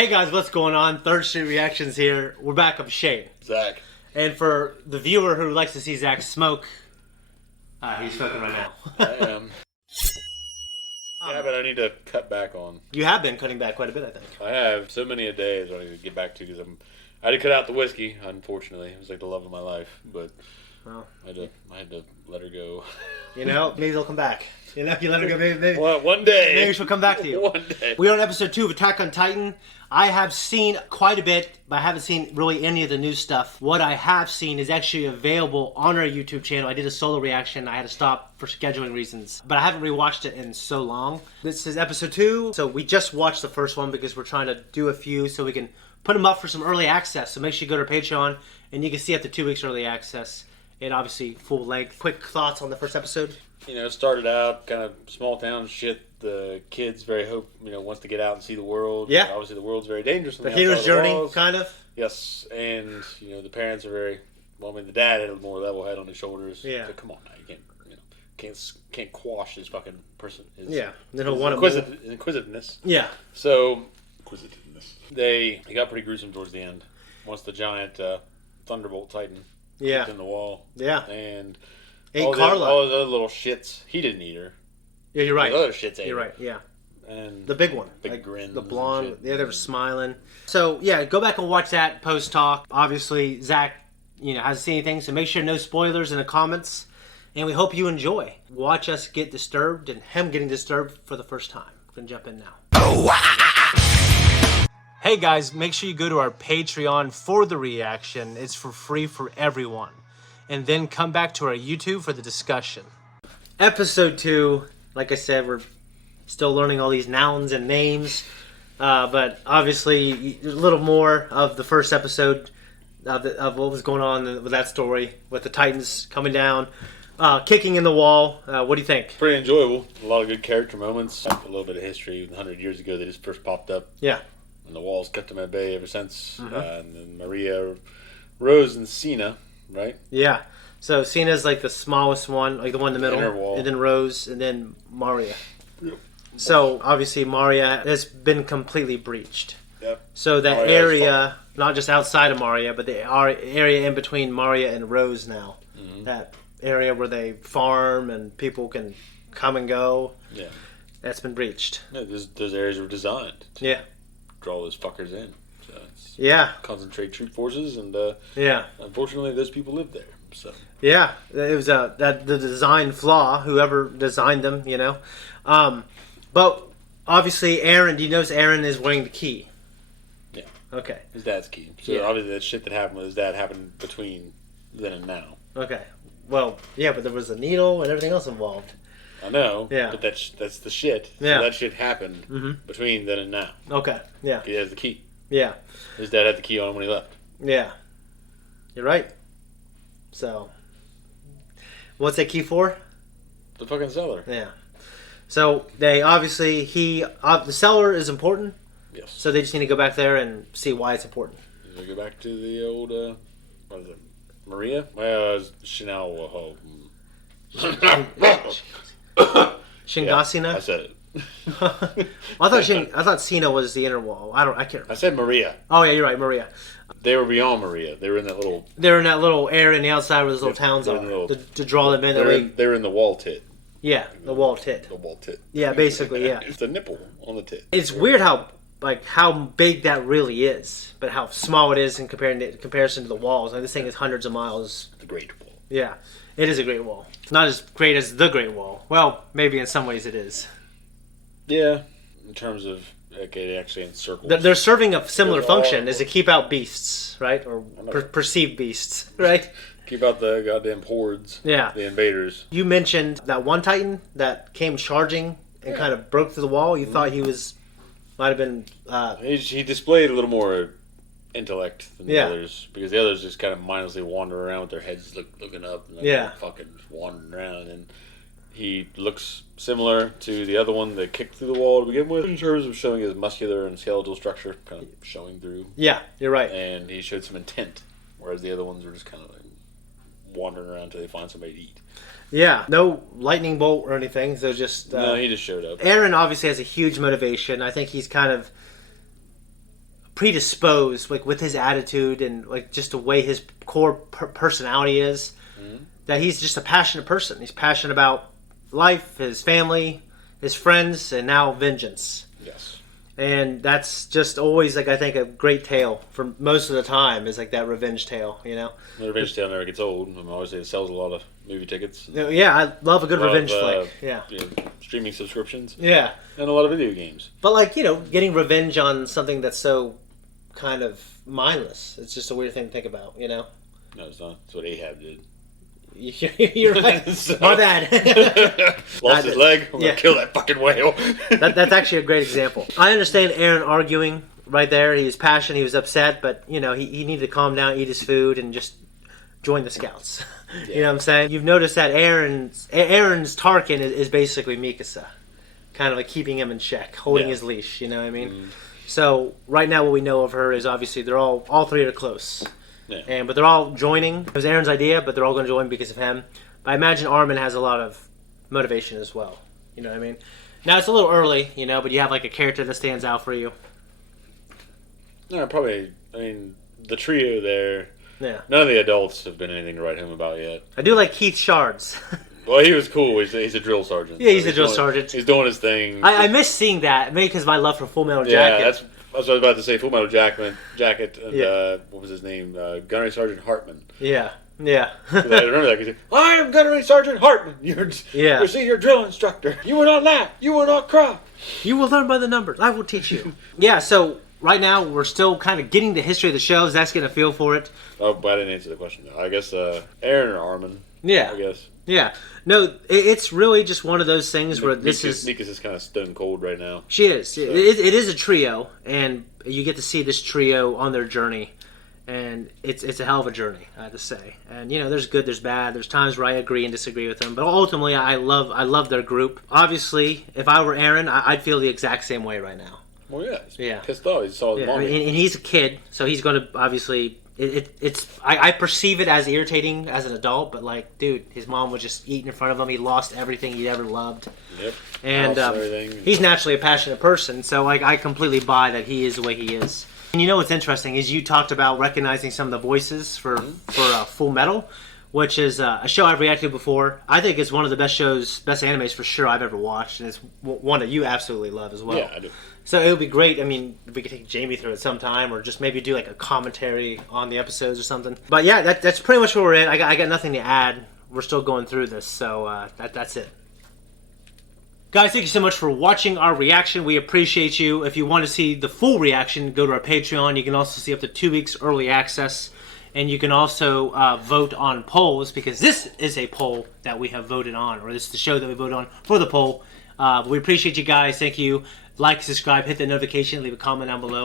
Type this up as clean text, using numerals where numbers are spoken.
Hey guys, what's going on? Third Street Reactions here. We're back with Shane. Zack. And for the viewer who likes to see Zack smoke, he's smoking right now. I am. Yeah, but I need to cut back on. You have been cutting back quite a bit, I think. I have so many a day I need to get back to because I had to cut out the whiskey. Unfortunately, it was like the love of my life, but Well, I had to let her go. You know, maybe they'll come back. You know, if you let her go, maybe Well, one day. maybe she'll come back to you. One day. We're on episode 2 of Attack on Titan. I have seen quite a bit, but I haven't seen really any of the new stuff. What I have seen is actually available on our YouTube channel. I did a solo reaction. I had to stop for scheduling reasons, but I haven't rewatched it in so long. This is episode 2, so we just watched the first one because we're trying to do a few so we can put them up for some early access. So make sure you go to our Patreon, and you can see up to 2 weeks early access, and obviously full length. Quick thoughts on the first episode? You know, it started out kind of small town shit. The kid's wants to get out and see the world. Yeah. Obviously, the world's very dangerous. The hero's journey, walls. kind of. Yes, and the parents are very. Well, I mean, the dad had a more level head on his shoulders. Yeah. So come on now, you can't quash his fucking person. Yeah. Then he'll want to inquisitiveness. Yeah. So inquisitiveness. They got pretty gruesome towards the end. Once the giant Thunderbolt Titan. Yeah. In the wall. Yeah. And Ate Carla. All those other little shits. He didn't eat her. Yeah, you're right. The other shits ate You're her. right. Yeah. And the big one, big grin, the blonde. Yeah, they were smiling. So yeah, go back and watch that post talk. Obviously, Zach, hasn't seen anything, so make sure no spoilers in the comments. And we hope you enjoy. Watch us get disturbed and him getting disturbed for the first time. We're gonna jump in now. Hey guys, make sure you go to our Patreon for the reaction. It's for free for everyone. And then come back to our YouTube for the discussion. Episode 2, like I said, we're still learning all these nouns and names. But obviously, a little more of the first episode of what was going on with that story, with the Titans coming down, kicking in the wall. What do you think? Pretty enjoyable. A lot of good character moments. A little bit of history. 100 years ago, they just first popped up. Yeah. And the walls kept them at bay ever since. And then Maria, Rose, and Cena, right? Yeah. So Cena's like the smallest one, like the one in the middle. Inner wall. And then Rose, and then Maria. Yep. So obviously Maria has been completely breached. Yep. So that Maria's area, not just outside of Maria, but the area in between Maria and Rose now. That area where they farm and people can come and go. Yeah. That's been breached. Yeah, those areas were designed to draw those fuckers in. So it's concentrate troop forces, and unfortunately, those people live there. So yeah, it was the design flaw. Whoever designed them, but obviously, Aaron. Do you notice Aaron is wearing the key? Yeah. Okay. His dad's key. So obviously, that shit that happened with his dad happened between then and now. Okay. Well, yeah, but there was a needle and everything else involved. I know. Yeah. But that's the shit. Yeah. So that shit happened between then and now. Okay. Yeah. He has the key. Yeah. His dad had the key on him when he left. Yeah. You're right. So, what's that key for? The fucking cellar. Yeah. So they obviously the cellar is important. Yes. So they just need to go back there and see why it's important. We go back to the old what is it? Maria? Well, Shinawa. Shiganshina. Yeah, I said it. I thought Cena was the inner wall. I can't remember. I said Maria. Oh yeah, you're right, Maria. They were beyond Maria. They were in that little. They're in that little area in the outside where those little towns are to draw them in. They were in the wall tit. Yeah, the wall tit. The wall tit. Yeah, basically, yeah. It's the nipple on the tit. It's weird how big that really is, but how small it is in comparison to the walls. Like this thing is hundreds of miles. The Great Wall. Yeah, it is a Great Wall. It's not as great as the Great Wall. Well, maybe in some ways it is. Yeah, in terms of it actually encircles. They're serving a similar function, is to keep out beasts, right, or perceived beasts, right? Keep out the goddamn hordes. Yeah, the invaders. You mentioned that one Titan that came charging and kind of broke through the wall. You thought he might have been. He displayed a little more intellect than the others, because the others just kind of mindlessly wander around with their heads looking up and fucking wandering around, and he looks similar to the other one that kicked through the wall to begin with in terms of showing his muscular and skeletal structure kind of showing through. Yeah, you're right. And he showed some intent, whereas the other ones were just kind of like wandering around until they find somebody to eat. Yeah, no lightning bolt or anything, so just... no, he just showed up. Aaron obviously has a huge motivation. I think he's kind of predisposed, like with his attitude and like just the way his core personality is, that he's just a passionate person. He's passionate about life, his family, his friends, and now vengeance. Yes. And that's just always, like, I think a great tale for most of the time is like that revenge tale, you know? The revenge tale never gets old. I mean, obviously, it sells a lot of movie tickets. Yeah, I love a good revenge flick. Yeah. You know, streaming subscriptions. Yeah. And a lot of video games. But, like, you know, getting revenge on something that's so kind of mindless, it's just a weird thing to think about, you know? No, it's not. That's what Ahab did. You're right. So, my bad. Lost his leg. I'm going to kill that fucking whale. That's actually a great example. I understand Aaron arguing right there. He was passionate. He was upset. But, you know, he needed to calm down, eat his food, and just join the Scouts. Yeah. You know what I'm saying? You've noticed that Aaron's Tarkin is basically Mikasa. Kind of like keeping him in check, holding his leash. You know what I mean? So right now what we know of her is obviously they're all three are close. Yeah. But they're all joining. It was Aaron's idea, but they're all going to join because of him. But I imagine Armin has a lot of motivation as well. You know what I mean? Now, it's a little early, you know, but you have, like, a character that stands out for you. No, probably, I mean, the trio there, yeah. None of the adults have been anything to write home about yet. I do like Keith Shards. Well, he was cool. He's a drill sergeant. Yeah, he's a drill sergeant. He's doing his thing. I miss seeing that, maybe because of my love for Full Metal Jacket. Yeah, that's what I was about to say. Full Metal Jacket, and what was his name? Gunnery Sergeant Hartman. Yeah. I remember that because I am Gunnery Sergeant Hartman. You're senior drill instructor. You will not laugh. You will not cry. You will learn by the numbers. I will teach you. Yeah. So right now we're still kind of getting the history of the show. Zach's getting a feel for it. Oh, but I didn't answer the question though. I guess Aaron or Armin. Yeah. I guess. Yeah. No, it's really just one of those things where Mika's kind of stone cold right now. She is. So. It is a trio, and you get to see this trio on their journey, and it's a hell of a journey, I have to say. And, you know, there's good, there's bad. There's times where I agree and disagree with them, but ultimately, I love their group. Obviously, if I were Aaron, I'd feel the exact same way right now. Well, he's pissed off. He saw his mom. And he's a kid, so he's going to obviously. I perceive it as irritating as an adult, but, like, dude, his mom was just eating in front of him. He lost everything he'd ever loved. Yep. And he's naturally a passionate person, so, like, I completely buy that he is the way he is. And you know what's interesting is you talked about recognizing some of the voices for Full Metal, which is a show I've reacted to before. I think it's one of the best animes for sure I've ever watched, and it's one that you absolutely love as well. Yeah, I do. So it would be great. I mean, if we could take Jamie through it sometime, or just maybe do like a commentary on the episodes or something. But yeah, that's pretty much where we're at. I got nothing to add. We're still going through this, so that's it. Guys, thank you so much for watching our reaction. We appreciate you. If you want to see the full reaction, go to our Patreon. You can also see up to 2 weeks early access. And you can also vote on polls, because this is a poll that we have voted on, or this is the show that we voted on for the poll. We appreciate you guys. Thank you. Like, subscribe, hit the notification, leave a comment down below.